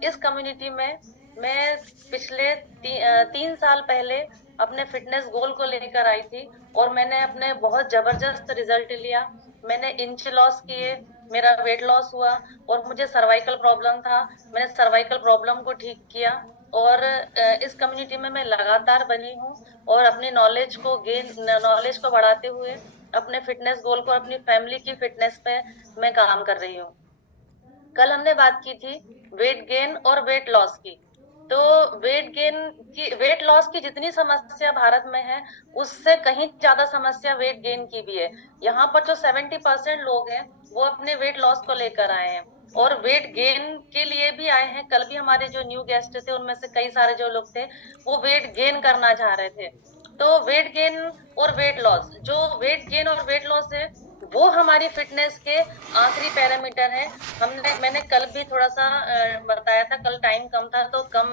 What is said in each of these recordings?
इस कम्युनिटी में मैं पिछले 3 साल पहले अपने फिटनेस गोल को लेकर आई थी और मैंने अपने बहुत जबरदस्त रिजल्ट लिया। मैंने इंच लॉस किए, मेरा वेट लॉस हुआ और मुझे सर्वाइकल प्रॉब्लम था। मैंने सर्वाइकल प्रॉब्लम को ठीक किया और इस कम्युनिटी में मैं लगातार बनी हूँ और अपनी नॉलेज को बढ़ाते हुए अपने फिटनेस गोल को, अपनी फैमिली की फिटनेस पे मैं काम कर रही हूँ। कल हमने बात की थी वेट गेन और वेट लॉस की। तो वेट लॉस की जितनी समस्या भारत में है, उससे कहीं ज्यादा समस्या वेट गेन की भी है। यहाँ पर जो 70% लोग हैं वो अपने वेट लॉस को लेकर आए हैं और वेट गेन के लिए भी आए हैं। कल भी हमारे जो न्यू गेस्ट थे उनमें से कई सारे जो लोग थे वो वेट गेन करना चाह रहे थे। तो वेट गेन और वेट लॉस, जो वेट गेन और वेट लॉस है वो हमारी फिटनेस के आखिरी पैरामीटर है। मैंने कल भी थोड़ा सा बताया था, कल टाइम कम था तो कम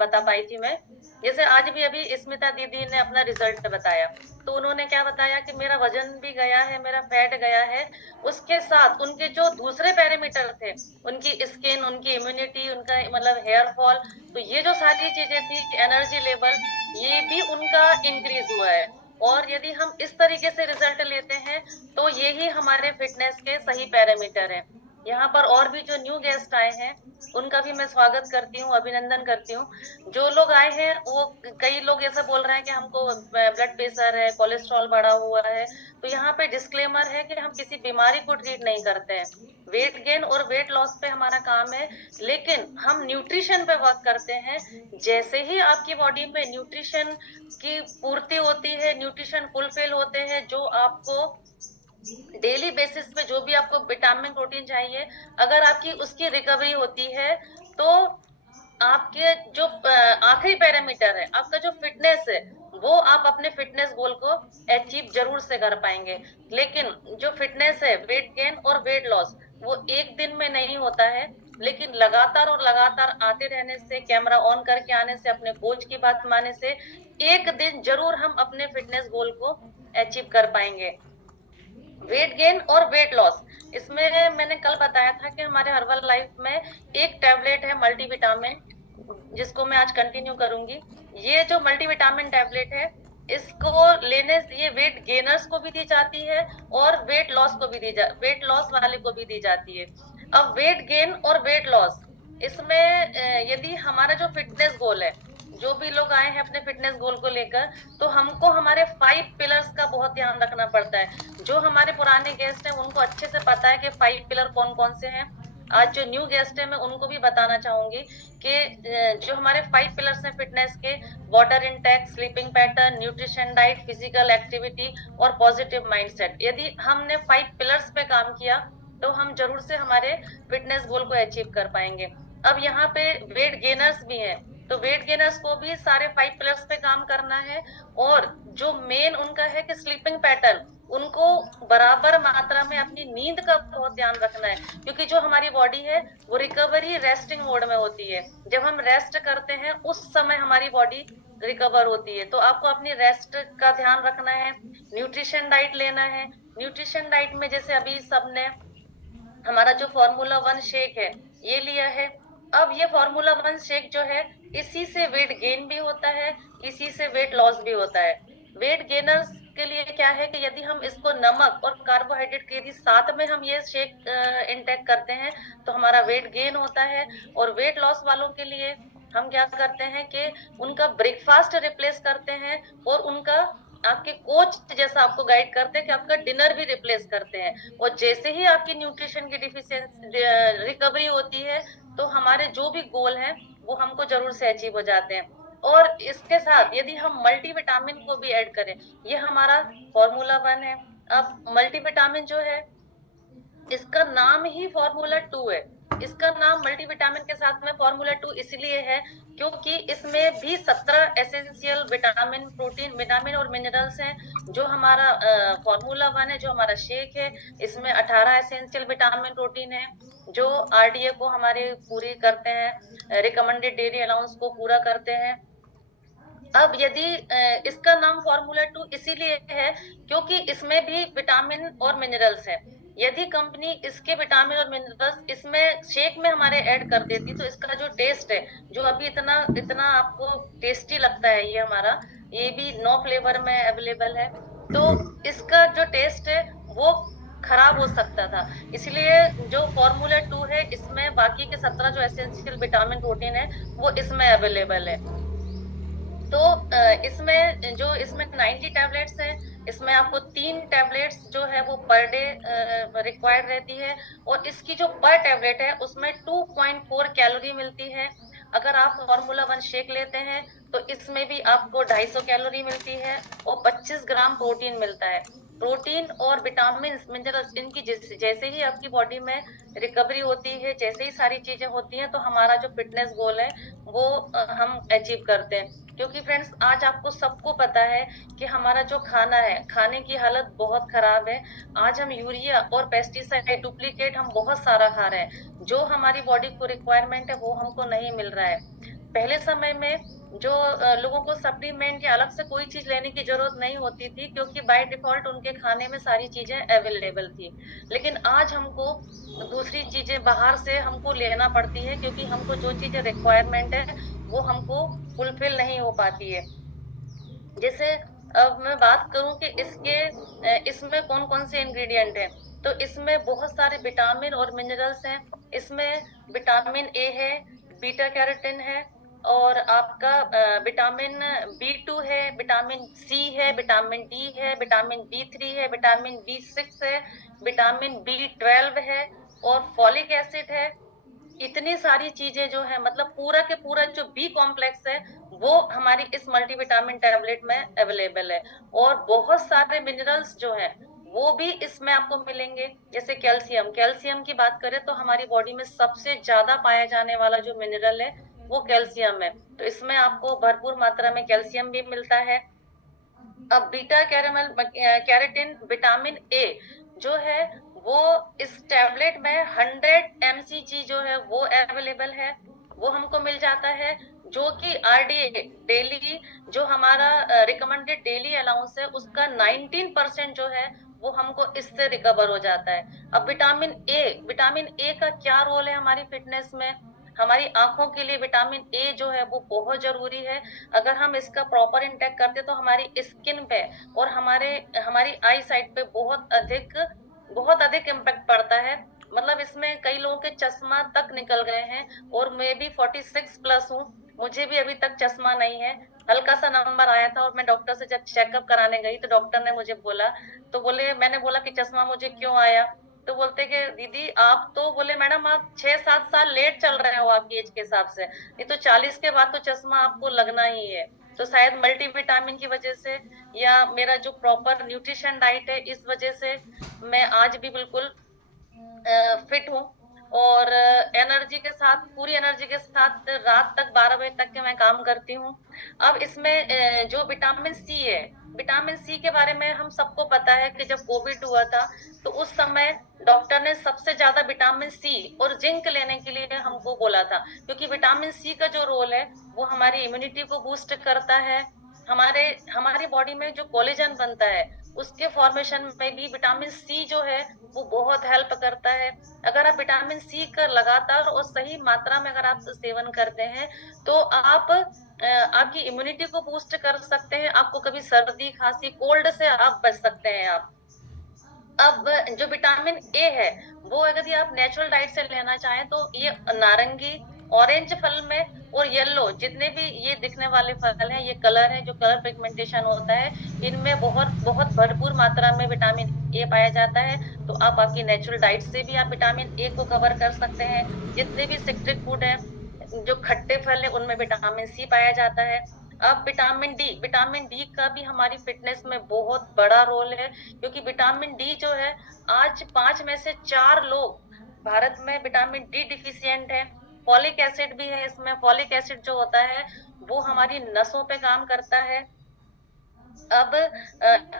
बता पाई थी मैं। जैसे आज भी अभी स्मिता दीदी ने अपना रिजल्ट बताया, तो उन्होंने क्या बताया कि मेरा वजन भी गया है, मेरा फैट गया है। उसके साथ उनके जो दूसरे पैरामीटर थे, उनकी स्किन, उनकी इम्यूनिटी, उनका मतलब हेयर फॉल, तो ये जो सारी चीजें थी, एनर्जी लेवल, ये भी उनका इंक्रीज हुआ है। और यदि हम इस तरीके से रिजल्ट लेते हैं तो यही हमारे फिटनेस के सही पैरामीटर हैं। यहाँ पर और भी जो न्यू गेस्ट आए हैं उनका भी मैं स्वागत करती हूँ, अभिनंदन करती हूँ। जो लोग आए हैं वो, कई लोग ऐसा बोल रहे हैं कि हमको ब्लड प्रेशर है, कोलेस्ट्रॉल बढ़ा हुआ है। तो यहाँ पे डिस्क्लेमर है कि हम किसी बीमारी को ट्रीट नहीं करते हैं। वेट गेन और वेट लॉस पे हमारा काम है, लेकिन हम न्यूट्रिशन पे वर्क करते हैं। जैसे ही आपकी बॉडी में न्यूट्रिशन की पूर्ति होती है, न्यूट्रिशन फुलफिल होते हैं, जो आपको डेली बेसिस पे जो भी आपको विटामिन प्रोटीन चाहिए, अगर आपकी उसकी रिकवरी होती है, तो आपके जो आखिरी पैरामीटर है, आपका जो फिटनेस है, वो आप अपने फिटनेस गोल को अचीव जरूर से कर पाएंगे। लेकिन जो फिटनेस है, वेट गेन और वेट लॉस, वो एक दिन में नहीं होता है। लेकिन लगातार और लगातार आते रहने से, कैमरा ऑन करके आने से, अपने कोच की बात मानने से, एक दिन जरूर हम अपने फिटनेस गोल को अचीव कर पाएंगे। वेट गेन और वेट लॉस, इसमें मैंने कल बताया था कि हमारे हर्बल लाइफ में एक टैबलेट है मल्टीविटामिन, जिसको मैं आज कंटिन्यू करूंगी। ये जो मल्टीविटामिन टैबलेट है, इसको लेने से ये वेट गेनर्स को भी दी जाती है और वेट लॉस वाले को भी दी जाती है। अब वेट गेन और वेट लॉस, इसमें यदि हमारा जो फिटनेस गोल है, जो भी लोग आए हैं अपने फिटनेस गोल को लेकर, तो हमको हमारे 5 पिलर्स का बहुत ध्यान रखना पड़ता है। जो हमारे पुराने गेस्ट हैं उनको अच्छे से पता है कि 5 पिलर कौन कौन से हैं। आज जो न्यू गेस्ट है मैं उनको भी बताना चाहूंगी कि जो हमारे 5 पिलर्स हैं फिटनेस के: water intake, sleeping pattern, nutrition, diet, physical activity और पॉजिटिव माइंडसेट। यदि हमने 5 पिलर्स पे काम किया तो हम जरूर से हमारे फिटनेस गोल को अचीव कर पाएंगे। अब यहाँ पे वेट गेनर्स भी हैं, तो वेट गेनर्स को भी सारे 5 पिलर्स पे काम करना है। और जो मेन उनका है कि स्लीपिंग पैटर्न, उनको बराबर मात्रा में अपनी नींद का बहुत ध्यान रखना है, क्योंकि जो हमारी बॉडी है वो रिकवरी रेस्टिंग मोड में होती है। जब हम रेस्ट करते हैं उस समय हमारी बॉडी रिकवर होती है। तो आपको अपनी रेस्ट का ध्यान रखना है, न्यूट्रिशन डाइट लेना है। न्यूट्रिशन डाइट में जैसे अभी सबने हमारा जो फार्मूला 1 शेक है ये लिया है। अब ये फार्मूला 1 शेक जो है, इसी से वेट गेन भी होता है, इसी से वेट लॉस भी होता है। वेट गेनर्स के लिए क्या है कि यदि हम इसको नमक और कार्बोहाइड्रेट के यदि साथ में हम ये शेक इंटेक करते हैं तो हमारा वेट गेन होता है। और वेट लॉस वालों के लिए हम क्या करते हैं कि उनका ब्रेकफास्ट रिप्लेस करते हैं और उनका आपके कोच जैसा आपको गाइड करते हैं कि आपका डिनर भी रिप्लेस करते हैं। और जैसे ही आपकी न्यूट्रिशन की डिफिशियंसी रिकवरी होती है, तो हमारे जो भी गोल हैं वो हमको जरूर से अचीव हो जाते हैं। और इसके साथ यदि हम मल्टीविटामिन को भी ऐड करें, ये हमारा फार्मूला 1 है। अब मल्टीविटामिन जो है, इसका नाम ही फार्मूला 2 है। इसका नाम मल्टीविटामिन के साथ में फार्मूला 2 इसलिए है क्योंकि इसमें भी 17 एसेंशियल विटामिन, प्रोटीन, विटामिन और मिनरल्स हैं। जो हमारा फार्मूला 1 है, जो हमारा शेक है, इसमें 18 एसेंशियल विटामिन, प्रोटीन है, जो आरडीए को हमारे पूरी करते हैं, रिकमेंडेड डेली अलाउंस को पूरा करते हैं। अब यदि इसका नाम फार्मूला 2 इसीलिए है क्योंकि इसमें भी विटामिन और मिनरल्स है। यदि कंपनी इसके विटामिन और मिनरल्स इसमें शेक में हमारे ऐड कर देती तो इसका जो टेस्ट है, जो अभी इतना इतना आपको टेस्टी लगता है ये हमारा, ये भी 9 फ्लेवर में अवेलेबल है, तो इसका जो टेस्ट है वो खराब हो सकता था। इसलिए जो फॉर्मूला 2 है इसमें बाकी के 17 जो एसेंशियल विटामिन प्रोटीन है वो इसमें अवेलेबल है। तो इसमें 90 टैबलेट्स है, इसमें आपको 3 टैबलेट्स जो है वो पर डे रिक्वायर्ड रहती है, और इसकी जो पर टैबलेट है उसमें 2.4 कैलोरी मिलती है। अगर आप फॉर्मूला 1 शेक लेते हैं तो इसमें भी आपको 250 कैलोरी मिलती है और 25 ग्राम प्रोटीन मिलता है। प्रोटीन और विटामिन मिनरल्स इनकी जैसे ही आपकी बॉडी में रिकवरी होती है, जैसे ही सारी चीजें होती हैं, तो हमारा जो फिटनेस गोल है वो हम अचीव करते हैं। क्योंकि फ्रेंड्स आज आपको सबको पता है कि हमारा जो खाना है, खाने की हालत बहुत खराब है। आज हम यूरिया और पेस्टिसाइड डुप्लीकेट हम बहुत सारा खा रहे हैं, जो हमारी बॉडी को रिक्वायरमेंट है वो हमको नहीं मिल रहा है। पहले समय में जो लोगों को सप्लीमेंट या अलग से कोई चीज लेने की जरूरत नहीं होती थी, क्योंकि बाय डिफॉल्ट उनके खाने में सारी चीजें अवेलेबल थी। लेकिन आज हमको दूसरी चीजें बाहर से हमको लेना पड़ती है, क्योंकि हमको जो चीजें रिक्वायरमेंट है वो हमको फुलफिल नहीं हो पाती है। जैसे अब मैं बात करूं कि इसमें कौन कौन से इंग्रेडिएंट हैं, तो इसमें बहुत सारे विटामिन और मिनरल्स हैं। इसमें विटामिन ए है, बीटा कैरोटीन है, और आपका विटामिन B2 है, विटामिन सी है, विटामिन डी है, विटामिन B3 है, विटामिन B6 है, विटामिन B12 है, और फॉलिक एसिड है। इतनी सारी चीजें जो है, मतलब पूरा के पूरा जो बी कॉम्प्लेक्स है वो हमारी इस मल्टीविटामिन टैबलेट में अवेलेबल है। और बहुत सारे मिनरल्स जो है वो भी इसमें आपको मिलेंगे। जैसे कैल्शियम, कैल्शियम की बात करें तो हमारी बॉडी में सबसे ज्यादा पाया जाने वाला जो मिनरल है वो कैल्शियम है, तो इसमें आपको भरपूर मात्रा में कैल्शियम भी मिलता है। अब बीटा कैरोटीन विटामिन ए जो है वो इस टैबलेट में 100 mcg जो है वो अवेलेबल है, वो हमको मिल जाता है। जो कि RDA डेली, जो हमारा रिकमेंडेड डेली अलाउंस है उसका 19% जो है वो हमको इससे रिकवर हो जाता है। अब विटामिन ए का क्या रोल है हमारी फिटनेस में? हमारी आंखों के लिए विटामिन ए जो है वो बहुत जरूरी है। अगर हम इसका प्रॉपर इंटेक करते तो हमारी स्किन पे और हमारी आई साइट पे बहुत अधिक इम्पैक्ट पड़ता है। मतलब इसमें कई लोगों के चश्मा तक निकल गए हैं, और मैं भी 46 प्लस हूँ, मुझे भी अभी तक चश्मा नहीं है। हल्का सा नंबर आया था और मैं डॉक्टर से जब चेकअप कराने गई तो डॉक्टर ने मुझे बोला, तो मैंने बोला कि चश्मा मुझे क्यों आया? तो बोलते कि दीदी आप तो, बोले मैडम आप 6-7 साल लेट चल रहे हो आपकी एज के हिसाब से, नहीं तो 40 के बाद तो चश्मा आपको लगना ही है। तो शायद मल्टीविटामिन की वजह से या मेरा जो प्रॉपर न्यूट्रिशन डाइट है इस वजह से मैं आज भी बिल्कुल फिट हूँ, और एनर्जी के साथ, पूरी एनर्जी के साथ रात तक 12 बजे तक के मैं काम करती हूँ। अब इसमें जो विटामिन सी है, विटामिन सी के बारे में हम सबको पता है कि जब कोविड हुआ था तो उस समय डॉक्टर ने सबसे ज्यादा विटामिन सी और जिंक लेने के लिए हमको बोला था, क्योंकि विटामिन सी का जो रोल है वो हमारी इम्यूनिटी को बूस्ट करता है। हमारे हमारी बॉडी में जो कोलेजन बनता है उसके फॉर्मेशन में भी विटामिन सी जो है वो बहुत हेल्प करता है। अगर आप विटामिन सी का लगातार और सही मात्रा में अगर आप सेवन करते हैं तो आपकी इम्यूनिटी को बूस्ट कर सकते हैं, आपको कभी सर्दी खांसी कोल्ड से आप बच सकते हैं आप। अब जो विटामिन ए है वो अगर आप नेचुरल डाइट से लेना चाहें तो ये नारंगी, ऑरेंज फल में और येलो, जितने भी ये दिखने वाले फल हैं, ये कलर है जो कलर पिगमेंटेशन होता है, इनमें बहुत बहुत भरपूर मात्रा में विटामिन ए पाया जाता है। तो आप आपकी नेचुरल डाइट से भी आप विटामिन ए को कवर कर सकते हैं। जितने भी सिट्रिक फूड है, जो खट्टे फल है, उनमें विटामिन सी पाया जाता है। अब विटामिन डी का भी हमारी फिटनेस में बहुत बड़ा रोल है, क्योंकि विटामिन डी जो है, आज 5 में से 4 लोग भारत में विटामिन डी डिफिशियंट है। फॉलिक एसिड भी है इसमें, फॉलिक एसिड जो होता है वो हमारी नसों पे काम करता है। अब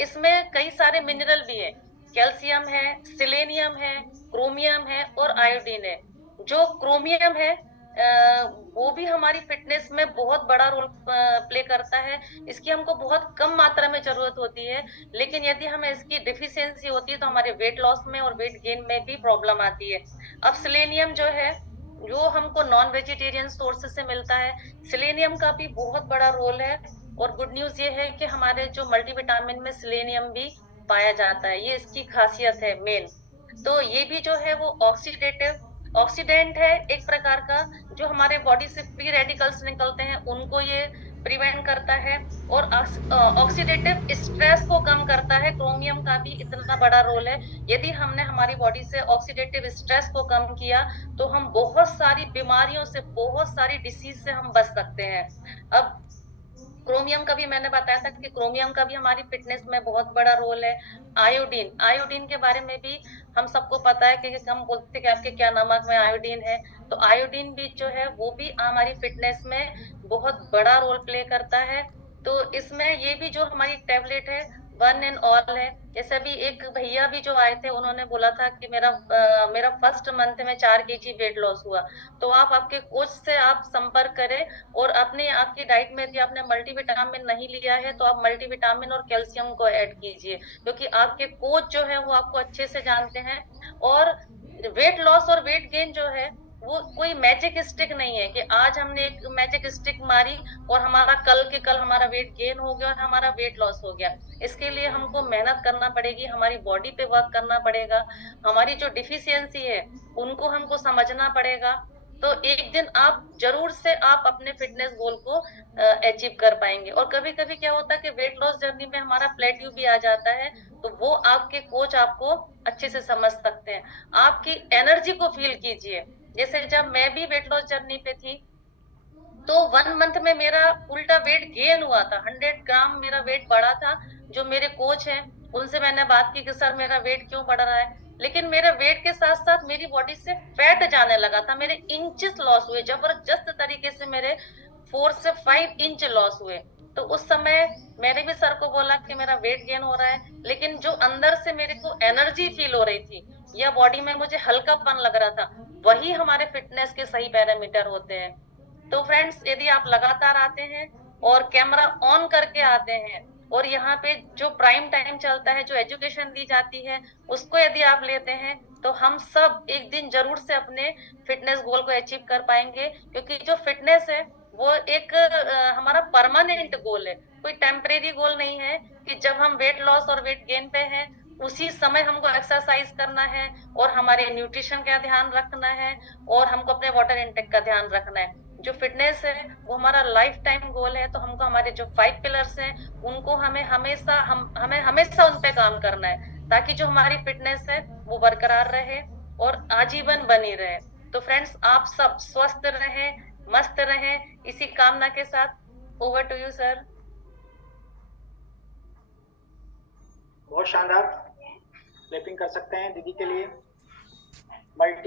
इसमें कई सारे मिनरल भी है, कैल्शियम है, सिलेनियम है, क्रोमियम है और आयोडीन है। जो क्रोमियम है वो भी हमारी फिटनेस में बहुत बड़ा रोल प्ले करता है। इसकी हमको बहुत कम मात्रा में जरूरत होती है, लेकिन यदि हमें इसकी डिफिशियंसी होती है तो हमारे वेट लॉस में और वेट गेन में भी प्रॉब्लम आती है। अब सेलेनियम जो है जो हमको नॉन वेजिटेरियन सोर्स से मिलता है, सेलेनियम का भी बहुत बड़ा रोल है। और गुड न्यूज ये है कि हमारे जो मल्टीविटामिन में सेलेनियम भी पाया जाता है, ये इसकी खासियत है मेन। तो ये भी जो है वो ऑक्सीडेंट है एक प्रकार का, जो हमारे बॉडी से फ्री रेडिकल्स निकलते हैं उनको ये प्रिवेंट करता है। और ऑक्सीडेटिव स्ट्रेस को कम करता है। क्रोमियम का भी इतना बड़ा रोल है। यदि हमने हमारी बॉडी से ऑक्सीडेटिव स्ट्रेस को कम किया तो हम बहुत सारी बीमारियों से, बहुत सारी डिसीज से हम बच सकते हैं। अब क्रोमियम का भी मैंने बताया था कि क्रोमियम का भी हमारी फिटनेस में बहुत बड़ा रोल है। आयोडीन, आयोडीन के बारे में भी हम सबको पता है कि हम बोलते हैं कि आपके क्या नमक में आयोडीन है। तो आयोडीन भी जो है वो भी हमारी फिटनेस में बहुत बड़ा रोल प्ले करता है। तो इसमें ये भी जो हमारी टेबलेट है वन एंड ऑल है। जैसे अभी एक भैया भी जो आए थे उन्होंने बोला था कि मेरा फर्स्ट मंथ में 4 kg वेट लॉस हुआ। तो आप आपके कोच से आप संपर्क करें, और अपने आपकी डाइट में यदि आपने मल्टीविटामिन नहीं लिया है तो आप मल्टीविटामिन और कैल्शियम को ऐड कीजिए, क्योंकि आपके कोच जो है वो आपको अच्छे से जानते हैं। और वेट लॉस और वेट गेन जो है वो कोई मैजिक स्टिक नहीं है कि आज हमने एक मैजिक स्टिक मारी और हमारा कल के कल हमारा वेट गेन हो गया और हमारा वेट लॉस हो गया। इसके लिए हमको मेहनत करना पड़ेगी, हमारी बॉडी पे वर्क करना पड़ेगा, हमारी जो डिफिशियंसी है उनको हमको समझना पड़ेगा। तो एक दिन आप जरूर से आप अपने फिटनेस गोल को अचीव कर पाएंगे। और कभी कभी क्या होता है कि वेट लॉस जर्नी में हमारा प्लेट्यू भी आ जाता है, तो वो आपके कोच आपको अच्छे से समझ सकते हैं। आपकी एनर्जी को फील कीजिए। जैसे जब मैं भी वेट लॉस जर्नी पे थी तो 1 मंथ में मेरा उल्टा वेट गेन हुआ था, 100 ग्राम मेरा वेट बढ़ा था। जो मेरे कोच हैं उनसे मैंने बात की कि सर मेरा वेट क्यों बढ़ रहा है, लेकिन मेरे वेट के साथ साथ मेरी बॉडी से फैट जाने लगा था। मेरे इंचेस लॉस हुए, जबरदस्त तरीके से मेरे 4 से 5 इंच लॉस हुए। तो उस समय मैंने भी सर को बोला कि मेरा वेट गेन हो रहा है, लेकिन जो अंदर से मेरे को एनर्जी फील हो रही थी या बॉडी में मुझे हल्कापन लग रहा था, वही हमारे फिटनेस के सही पैरामीटर होते हैं। तो फ्रेंड्स यदि आप लगातार आते हैं और कैमरा ऑन करके आते हैं, और यहाँ पे जो प्राइम टाइम चलता है, जो एजुकेशन दी जाती है, उसको यदि आप लेते हैं तो हम सब एक दिन जरूर से अपने फिटनेस गोल को अचीव कर पाएंगे। क्योंकि जो फिटनेस है वो एक हमारा परमानेंट गोल है, कोई टेम्परेरी गोल नहीं है कि जब हम वेट लॉस और वेट गेन पे हैं उसी समय हमको एक्सरसाइज करना है और हमारे न्यूट्रिशन का ध्यान रखना है और हमको अपने वाटर इनटेक का ध्यान रखना है। जो फिटनेस है वो हमारा लाइफ टाइम गोल है। तो हमको हमारे जो 5 पिलर्स हैं उनको हमें हमेशा उन पे काम करना है, ताकि जो हमारी फिटनेस है वो बरकरार रहे और आजीवन बनी रहे। तो फ्रेंड्स आप सब स्वस्थ रहें, मस्त रहें, इसी कामना के साथ ओवर टू यू सर। बहुत शानदार, क्लैपिंग कर सकते हैं दीदी के लिए। मल्टी